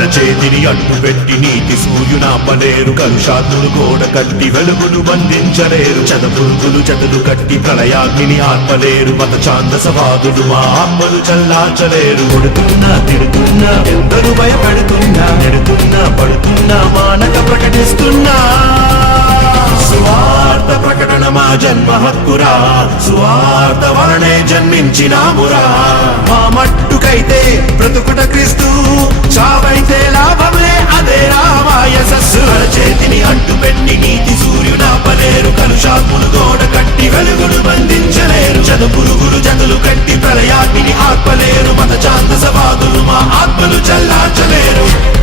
చేతిని అడ్డు పెట్టి నీతి సూర్యునాపలేరు కలుషాతులు గోడ కట్టి వెలుగులు బంధించలేరు. చదపురుగులు చదులు కట్టి ప్రళయాగ్ని ఆర్పలేరు. మత ఛాందసవాదులు మా ఆత్మలు చల్లార్చలేరు. కొడుతున్నా తిడుతున్నా ఎందరు భయపడుతున్నా. నెడుతున్నా పడుతున్నా మానక ప్రకటిస్తున్నా. సువార్త ప్రకటన మా జన్మ హక్కురా. సువార్త వలనే జన్మించినామురా. మా చల్లార్చలేరు.